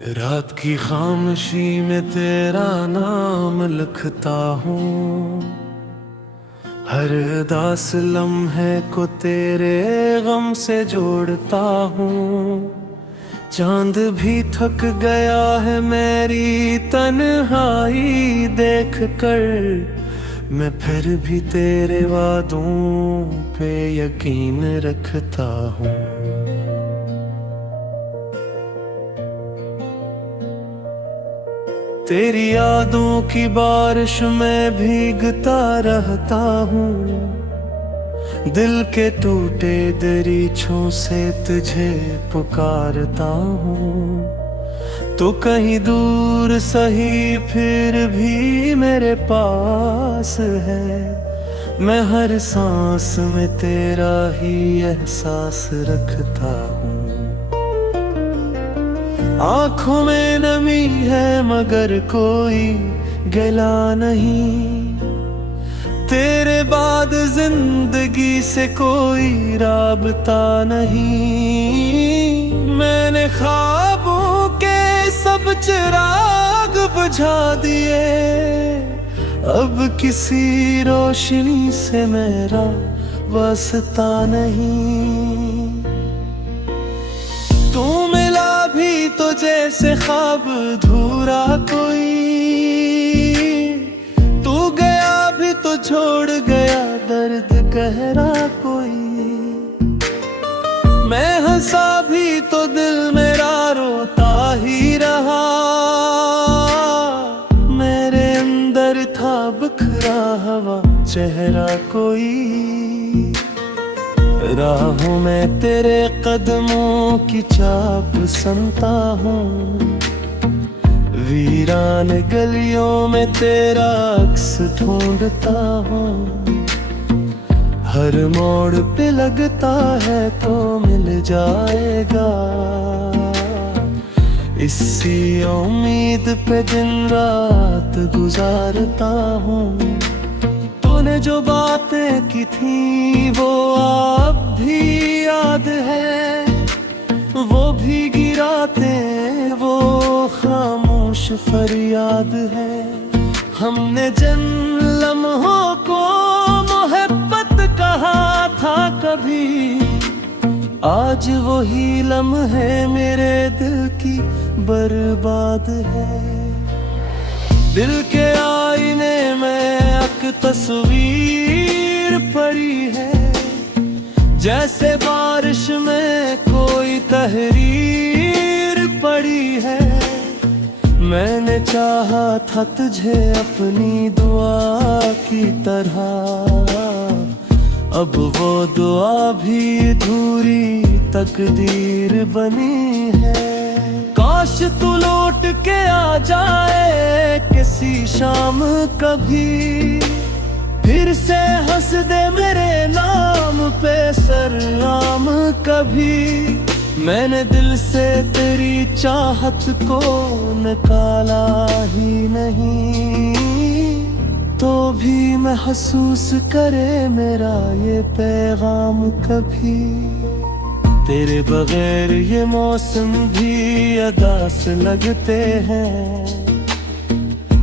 रात की खामोशी में तेरा नाम लिखता हूँ, हर उदास लम्हे को तेरे गम से जोड़ता हूँ। चांद भी थक गया है मेरी तन्हाई देख कर, मैं फिर भी तेरे वादों पे यकीन रखता हूँ। तेरी यादों की बारिश में भीगता रहता हूँ, दिल के टूटे दरीचों से तुझे पुकारता हूँ। तो कहीं दूर सही फिर भी मेरे पास है, मैं हर सांस में तेरा ही एहसास रखता हूँ। आँखों में नमी है मगर कोई गिला नहीं, तेरे बाद जिंदगी से कोई राबता नहीं। मैंने ख्वाबों के सब चिराग बुझा दिए, अब किसी रोशनी से मेरा वास्ता नहीं। तू मिला भी तो जैसे ख्वाब अधूरा कोई, तू गया भी तो छोड़ गया दर्द गहरा कोई। मैं हंसा भी तो दिल मेरा रोता ही रहा, मेरे अंदर था बिखरा हुआ चेहरा कोई। राहों में तेरे कदमों की चाप सुनता हूँ, वीरान गलियों में तेरा अक्स ढूंढता हूँ। हर मोड़ पे लगता है तो मिल जाएगा, इसी उम्मीद पे दिन रात गुजारता हूँ। तूने जो बातें की थी वो अब भी याद है, वो भी गिराते वो खामोश फरियाद है। हमने जिन लम्हों को मोहब्बत कहा था कभी, आज वही लम्हे मेरे दिल की बर्बाद है। दिल के आईने में एक तस्वीर पड़ी है, जैसे बारिश में कोई तहरीर पड़ी है। मैंने चाहा था तुझे अपनी दुआ की तरह, अब वो दुआ भी अधूरी तकदीर बनी है। काश तू लौट के आ जाए किसी शाम कभी, फिर से हंस दे मेरे नाम पे सलाम कभी। मैंने दिल से तेरी चाहत को निकाला ही नहीं, तो भी महसूस करे मेरा ये पैगाम कभी। तेरे बगैर ये मौसम भी अदास लगते हैं,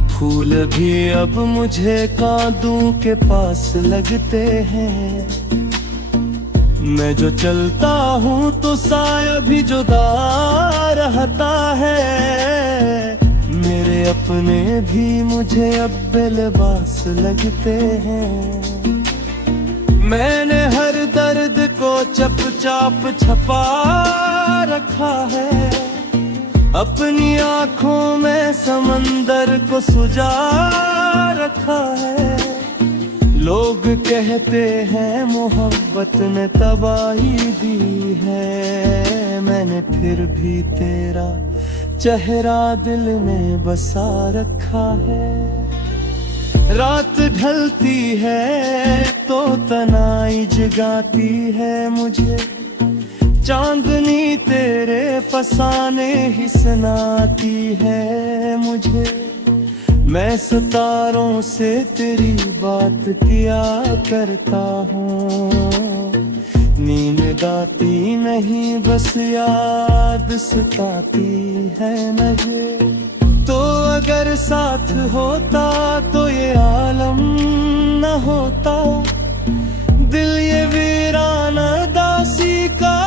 फूल भी अब मुझे कांदों के पास लगते हैं। मैं जो चलता हूँ तो साया भी जुदा रहता है, मेरे अपने भी मुझे अब बेलिबास लगते हैं। मैंने हर दर्द को चुपचाप छपा रखा है, अपनी आँखों में समंदर को सुझा रखा है। लोग कहते हैं मोहब्बत ने तबाही दी है, मैंने फिर भी तेरा चेहरा दिल में बसा रखा है। रात ढलती है तो तनाई जगाती है मुझे, चांदनी तेरे फसाने ही सुनाती है मुझे। मैं सितारों से तेरी बात किया करता हूँ, नींद नींद गाती नहीं बस याद सताती है मुझे। तो अगर साथ होता तो ये आलम न होता, दिल ये वीरान दासी का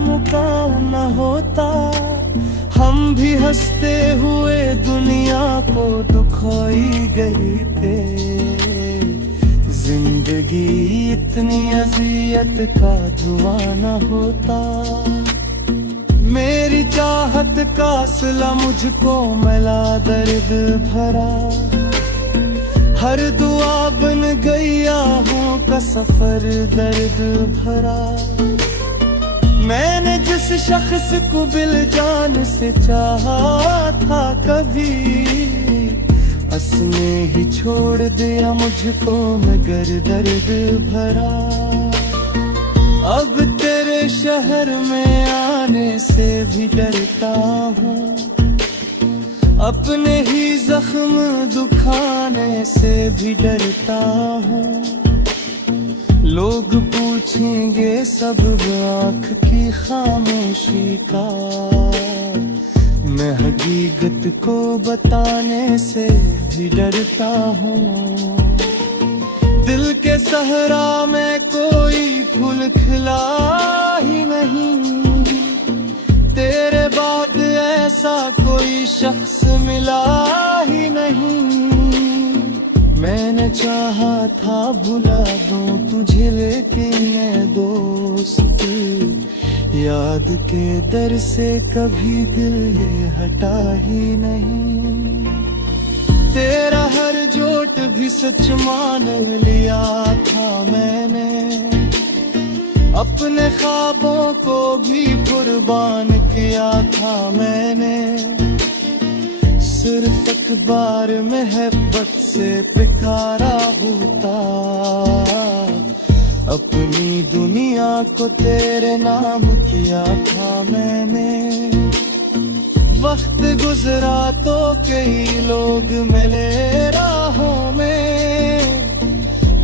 मुकाम न होता। हम भी हंसते हुए दुनिया को दुखोई गई थे, जिंदगी इतनी अजियत का धुआं न होता। मेरी चाहत का सिला मुझको मिला दर्द भरा, हर दुआ बन गई आहों का सफर दर्द भरा। मैंने जिस शख्स को दिल जान से चाहा था कभी, उसने ही छोड़ दिया मुझको मगर दर्द भरा। अब तेरे शहर में आने से भी डरता हूँ, अपने ही जख्म दुखाने से भी डरता हूँ। लोग पूछेंगे सब आँख की खामोशी का, मैं हकीकत को बताने से भी डरता हूँ। दिल के सहरा में कोई फूल खिला ही नहीं, तेरे बाद ऐसा कोई शख्स मिला ही नहीं। मैंने चाहा था भुला दूं तुझे लेकिन मैं दोस्त, याद के दर से कभी दिल ये हटा ही नहीं। तेरा हर जोट भी सच मान लिया था मैंने, अपने ख्वाबों को भी कुर्बान किया था मैंने। सिर्फ अखबार मोहब्बत से पिकारा होता, अपनी दुनिया को तेरे नाम किया था मैंने। वक्त गुजरा तो कई लोग मिले राहों में,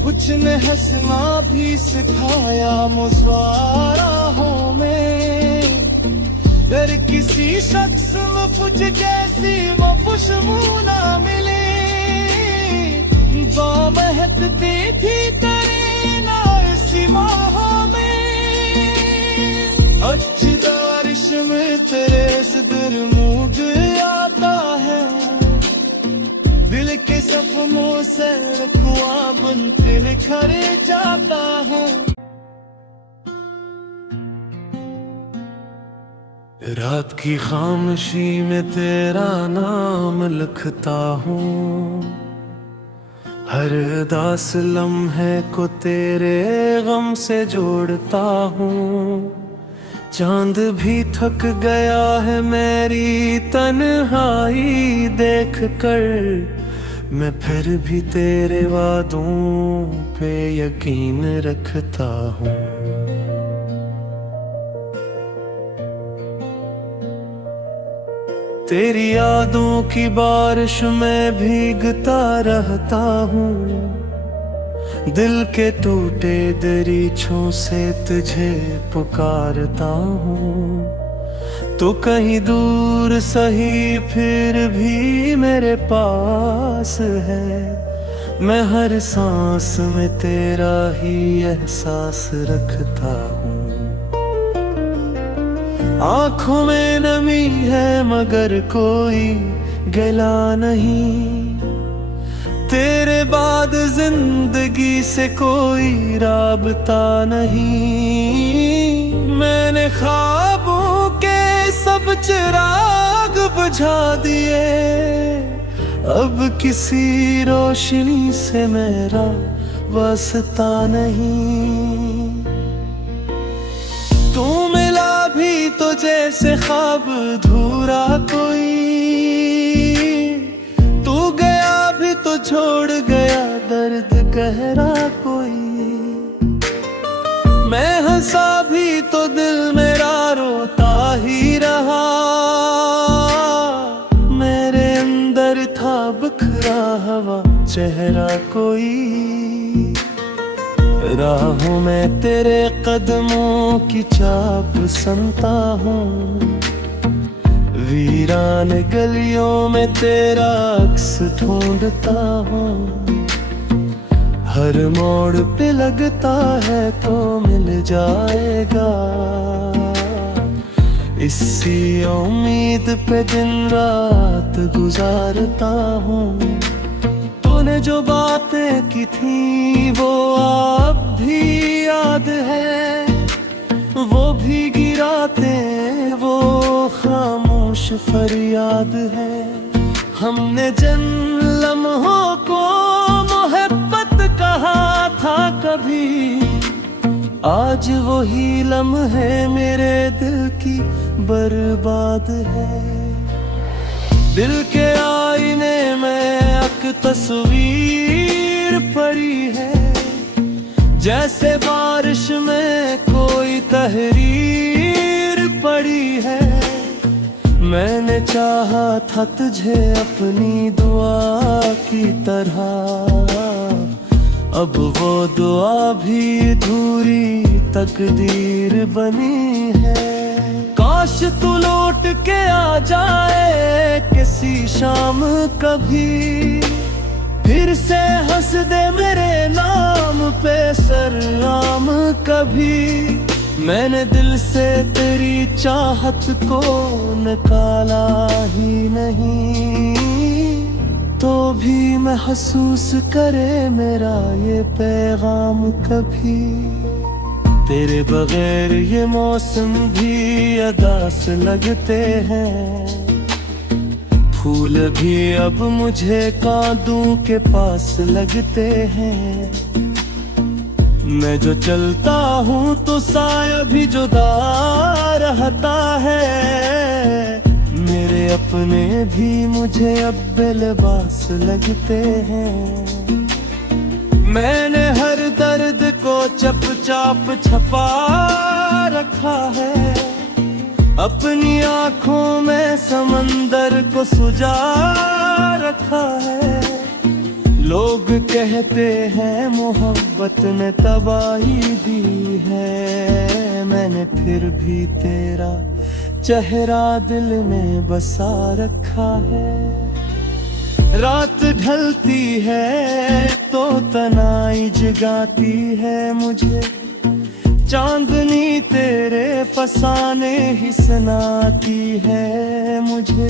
कुछ ने हंसना भी सिखाया मुस्कुराहों में। अगर किसी शख्स में कुछ जैसी वो खुशबू ना मिले, महकती थी तेरी नासी बाहों में। अच्छी बारिश में तेरे से दिल मूड आता है, दिल के सपनों से ख्वाब बनके निखर जाता है। रात की खामोशी में तेरा नाम लिखता हूँ, हर उदास लम्हे को तेरे गम से जोड़ता हूँ। चांद भी थक गया है मेरी तन्हाई देख कर, मैं फिर भी तेरे वादों पे यकीन रखता हूँ। तेरी यादों की बारिश में भीगता रहता हूँ, दिल के टूटे दरीचों से तुझे पुकारता हूँ। तो कहीं दूर सही फिर भी मेरे पास है, मैं हर सांस में तेरा ही एहसास रखता हूँ। आँखों में नमी है मगर कोई गिला नहीं, तेरे बाद जिंदगी से कोई राबता नहीं। मैंने ख्वाबों के सब चिराग बुझा दिए, अब किसी रोशनी से मेरा वास्ता नहीं। तू मिला भी तो जैसे ख्वाब अधूरा कोई, तू गया भी तो छोड़ गया दर्द गहरा कोई। मैं हंसा भी तो दिल मेरा रोता ही रहा, मेरे अंदर था बिखरा हुआ चेहरा कोई। राहों में तेरे कदमों की चाप सुनता हूँ, वीरान गलियों में तेरा अक्स ढूंढता हूँ। हर मोड़ पे लगता है तो मिल जाएगा, इसी उम्मीद पे दिन रात गुजारता हूँ। तूने जो बातें की थी वो अब भी याद है, वो भी गिराते वो खामोश फरियाद है। हमने जिन लम्हों को मोहब्बत कहा था कभी, आज वही लम्हे मेरे दिल की बर्बाद है। दिल के आईने में एक तस्वीर पड़ी है, जैसे बारिश में कोई तहरीर पड़ी है। मैंने चाहा था तुझे अपनी दुआ की तरह, अब वो दुआ भी अधूरी तकदीर बनी है। काश तू लौट के आ जाए किसी शाम कभी, फिर से हंस दे मेरे नाम पे सलाम कभी। मैंने दिल से तेरी चाहत को निकाला ही नहीं, तो भी महसूस करे मेरा ये पैगाम कभी। तेरे बगैर ये मौसम भी अदास लगते हैं, फूल भी अब मुझे कांदों के पास लगते हैं। मैं जो चलता हूँ तो साया भी जुदा रहता है, मेरे अपने भी मुझे अब बेलिबास लगते हैं। मैंने हर दर्द को चुपचाप छपा रखा है, अपनी आँखों में समंदर को सुझा रखा है। लोग कहते हैं मोहब्बत ने तबाही दी है, मैंने फिर भी तेरा चेहरा दिल में बसा रखा है। रात ढलती है तो तनाई जगाती है मुझे, चांदनी तेरे फसाने ही सुनाती है मुझे।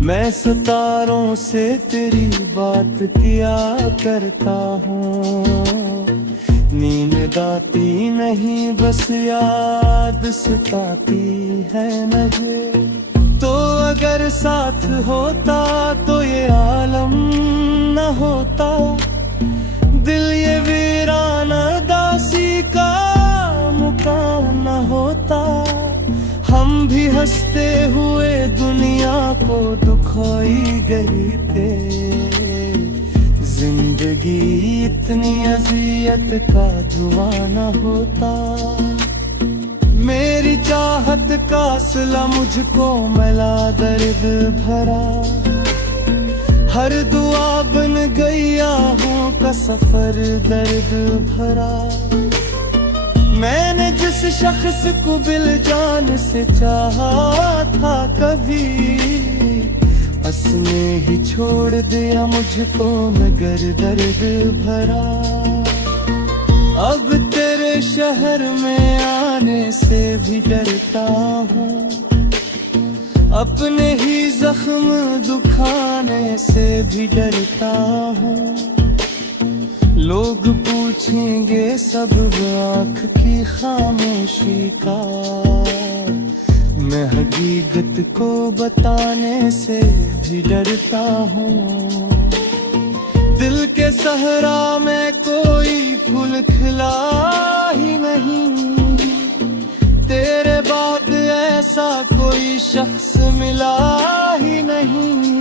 मैं सितारों से तेरी बात किया करता हूँ, नींद आती नहीं बस याद सताती है मुझे। तो अगर साथ होता तो ये आलम न होता, दिल ये वीराना दासी का मुकाम न होता। हम भी हंसते हुए दुनिया को दुखाई गई थे, जिंदगी इतनी अजियत का धुआं न होता। मेरी चाहत का सिला मुझको मिला दर्द भरा, हर दुआ बन गई आहों का सफर दर्द भरा। मैंने जिस शख्स को दिल जान से चाहा था कभी, उसने ही छोड़ दिया मुझको मगर दर्द भरा। अब तेरे शहर में आने से भी डरता हूँ, अपने ही जख्म दुखाने से भी डरता हूँ। लोग पूछेंगे सब आँख की खामोशी का, मैं हकीकत को बताने से भी डरता हूँ। दिल के सहरा में कोई फूल खिला ही नहीं, तेरे बाद ऐसा कोई शख्स मिला ही नहीं।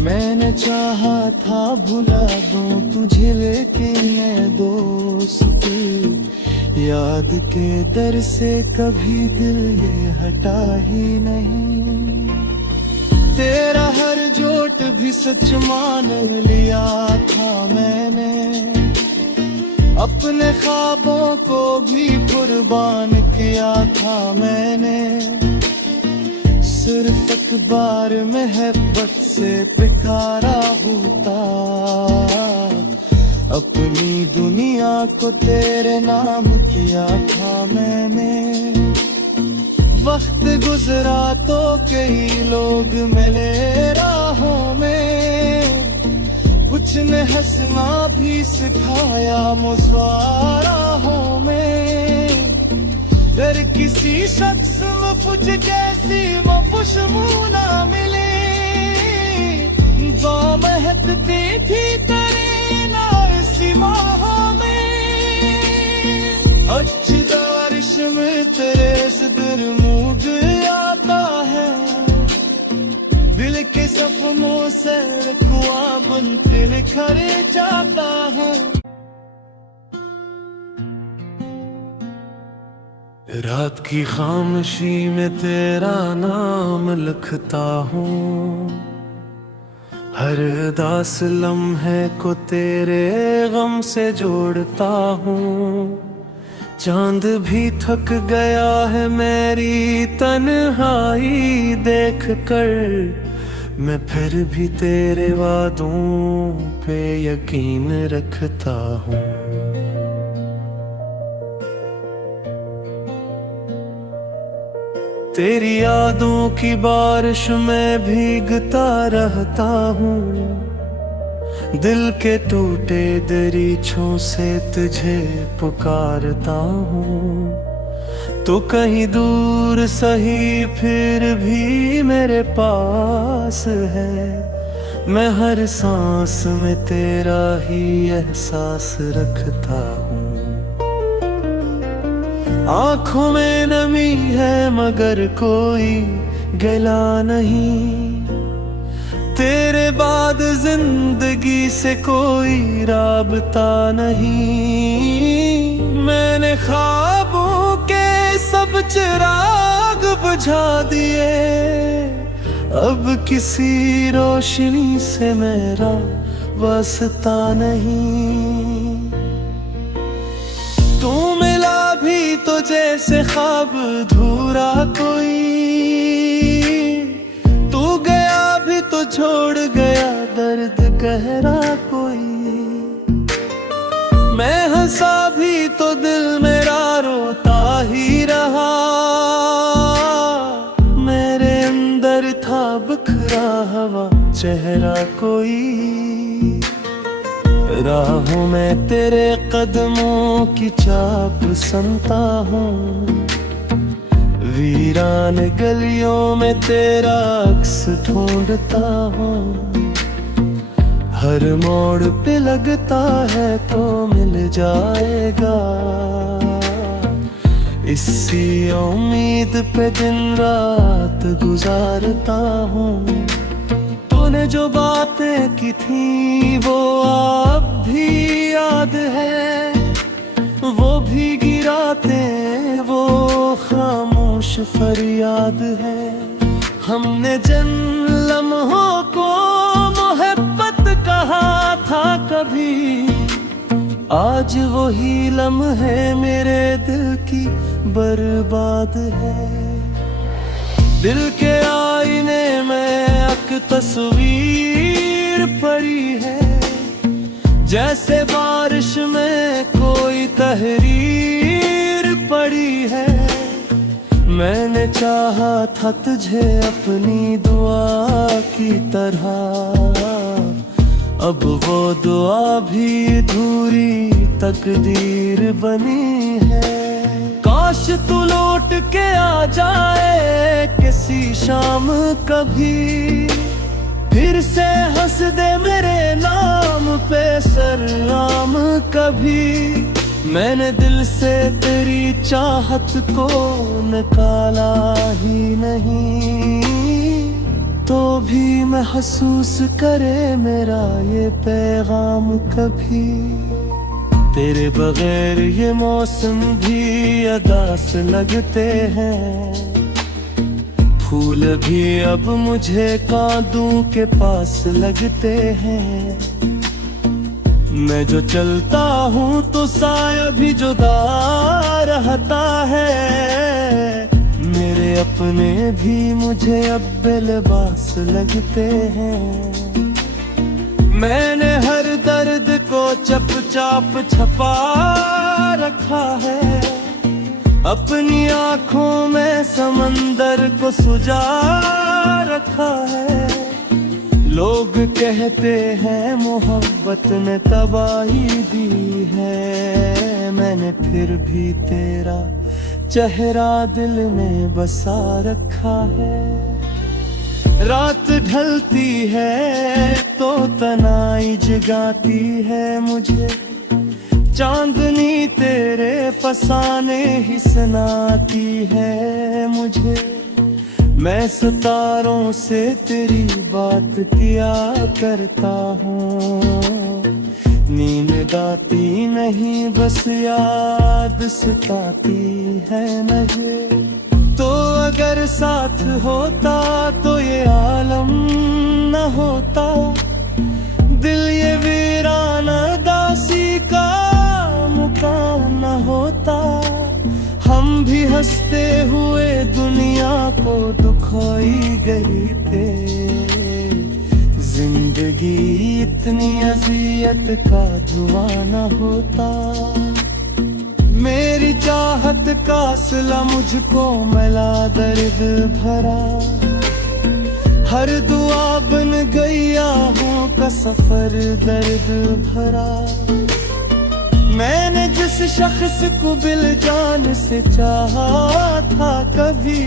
मैंने चाहा था भुला दूं तुझे, लेकिन मैं दोस्त याद के दर से कभी दिल ये हटा ही नहीं। तेरा हर जोट भी सच मान लिया था मैंने, अपने ख्वाबों को भी कुर्बान किया था मैंने, सिर्फ अखबार मोहब्बत से पिकारा होता। अपनी दुनिया को तेरे नाम किया था मैंने। वक्त गुजरा तो कई लोग मिले राहों में, कुछ ने हंसना भी सिखाया मुस्कुराहटों में। अगर किसी शख्स में कुछ जैसी खुशबू ना मिले, वो महकती थी तेरे नासी बाहों में। अच्छी बारिश में तेरे सदर मूड आता है, दिल के सपनों से ख्वाब बनके निखर जाता है। रात की खामोशी में तेरा नाम लिखता हूँ, हर उदास लम्हे को तेरे गम से जोड़ता हूँ। चांद भी थक गया है मेरी तन्हाई देख कर, मैं फिर भी तेरे वादों पे यकीन रखता हूँ। तेरी यादों की बारिश में भीगता रहता हूँ, दिल के टूटे दरीचों से तुझे पुकारता हूँ। तो कहीं दूर सही फिर भी मेरे पास है, मैं हर सांस में तेरा ही एहसास रखता हूँ। आँखों में नमी है मगर कोई गिला नहीं, तेरे बाद जिंदगी से कोई राबता नहीं। मैंने ख्वाबों के सब चिराग बुझा दिए, अब किसी रोशनी से मेरा वास्ता नहीं। तू मिला भी तो जैसे ख्वाब अधूरा कोई, तू गया भी तो छोड़ गया दर्द गहरा कोई। मैं हंसा भी तो दिल मेरा रोता ही रहा, मेरे अंदर था बिखरा हुआ चेहरा कोई। राहों में तेरे कदमों की चाप सुनता हूँ, वीरान गलियों में तेरा अक्स ढूंढता हूँ। हर मोड़ पे लगता है तो मिल जाएगा, इसी उम्मीद पे दिन रात गुजारता हूँ। तूने जो बातें की थी वो अब भी याद है, वो भी गिराते वो खामोश फरियाद है। हमने जिन लम्हों को मोहब्बत कहा था कभी, आज वही लम्हे मेरे दिल की बर्बाद है। दिल के आईने में एक तस्वीर पड़ी है, जैसे बारिश में कोई तहरीर पड़ी है। मैंने चाहा था तुझे अपनी दुआ की तरह, अब वो दुआ भी अधूरी तकदीर बनी है। काश तू लौट के आ जाए किसी शाम कभी, फिर से हंस दे मेरे नाम पे सलाम कभी। मैंने दिल से तेरी चाहत को निकाला ही नहीं, तो भी महसूस करे मेरा ये पैगाम कभी। तेरे बगैर ये मौसम भी अदास लगते हैं, फूल भी अब मुझे कांदों के पास लगते हैं। मैं जो चलता हूँ तो साया भी जुदा रहता है। मेरे अपने भी मुझे अब बेलिबास लगते हैं। मैंने हर दर्द को चुपचाप छपा रखा है। अपनी आँखों में समंदर को सुझा रखा है। लोग कहते हैं मोहब्बत ने तबाही दी है। मैंने फिर भी तेरा चेहरा दिल में बसा रखा है। रात ढलती है तो तनाई जगाती है मुझे। चांदनी तेरे फसाने ही सुनाती है मुझे। मैं सितारों से तेरी बात किया करता हूँ। नींद आती नहीं बस याद सताती है मुझे। तो अगर साथ होता तो ये आलम न होता। दिल ये वीराना दासी का मुकाम न होता। हम भी हंसते हुए दुनिया को दुखाई गई थे। जिंदगी इतनी अजियत का धुआं न होता। मेरी चाहत का सिला मुझको मिला दर्द भरा। हर दुआ बन गई आहों का सफर दर्द भरा। मैंने जिस शख्स को दिल जान से चाहा था कभी,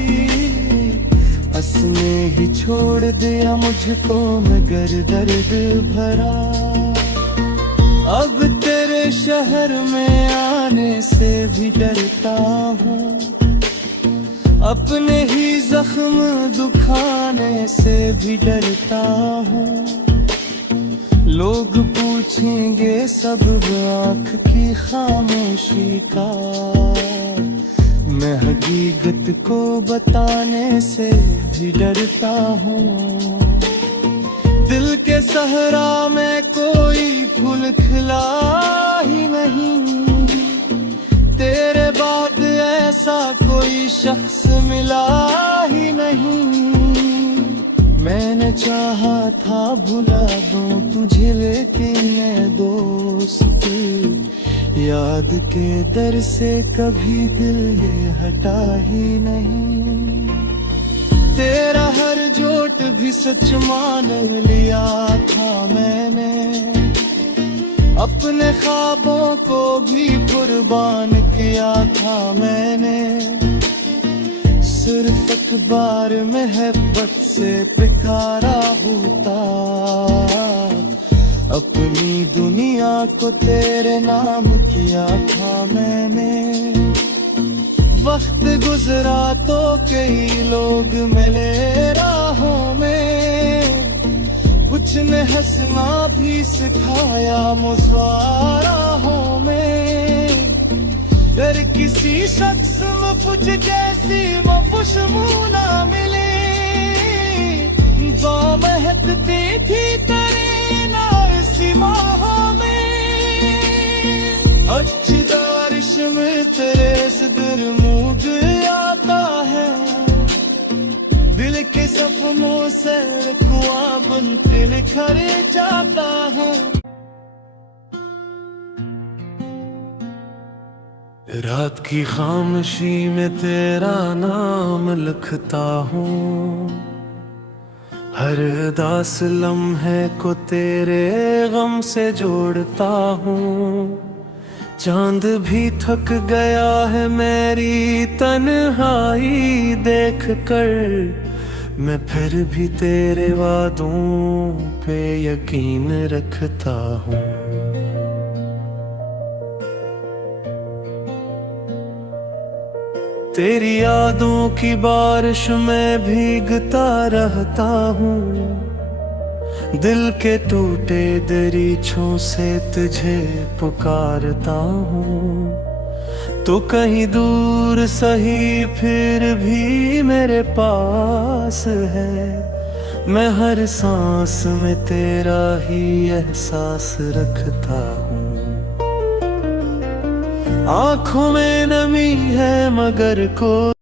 उसने ही छोड़ दिया मुझको मगर दर्द भरा। अब तेरे शहर में आने से भी डरता हूँ। अपने ही जख्म दुखाने से भी डरता हूँ। लोग पूछेंगे सब आँख की खामोशी का। मैं हकीकत को बताने से भी डरता हूँ। दिल के सहरा में कोई फूल खिला ही नहीं। तेरे बाद ऐसा कोई शख्स मिला ही नहीं। मैंने चाहा था भुला दूं तुझे लेकिन मैं दोस्त याद के दर से कभी दिल ये हटा ही नहीं। तेरा हर जोट भी सच मान लिया था मैंने। अपने ख्वाबों को भी कुर्बान किया था मैंने। सिर्फ अखबार मोहब्बत से पुकारा होता। अपनी दुनिया को तेरे नाम किया था मैंने। वक्त गुजरा तो कई लोग मिले राहों में। कुछ ने हंसना भी सिखाया मुस्कुराहों में। अगर किसी शख्स में कुछ जैसी खुशबू ना मिले तो महकती थी तेरे नासी बाहों में। अच्छी बारिश में तेरे सदर मूड आता है। दिल के सपनों से कुआं बनके निखर जाता है। रात की खामोशी में तेरा नाम लिखता हूँ। हर उदास लम्हे को तेरे गम से जोड़ता हूँ। चांद भी थक गया है मेरी तन्हाई देख कर। मैं फिर भी तेरे वादों पे यकीन रखता हूँ। तेरी यादों की बारिश में भीगता रहता हूँ। दिल के टूटे दरीचों से तुझे पुकारता हूँ। तो कहीं दूर सही फिर भी मेरे पास है। मैं हर सांस में तेरा ही एहसास रखता हूँ। आँखों में नमी है मगर को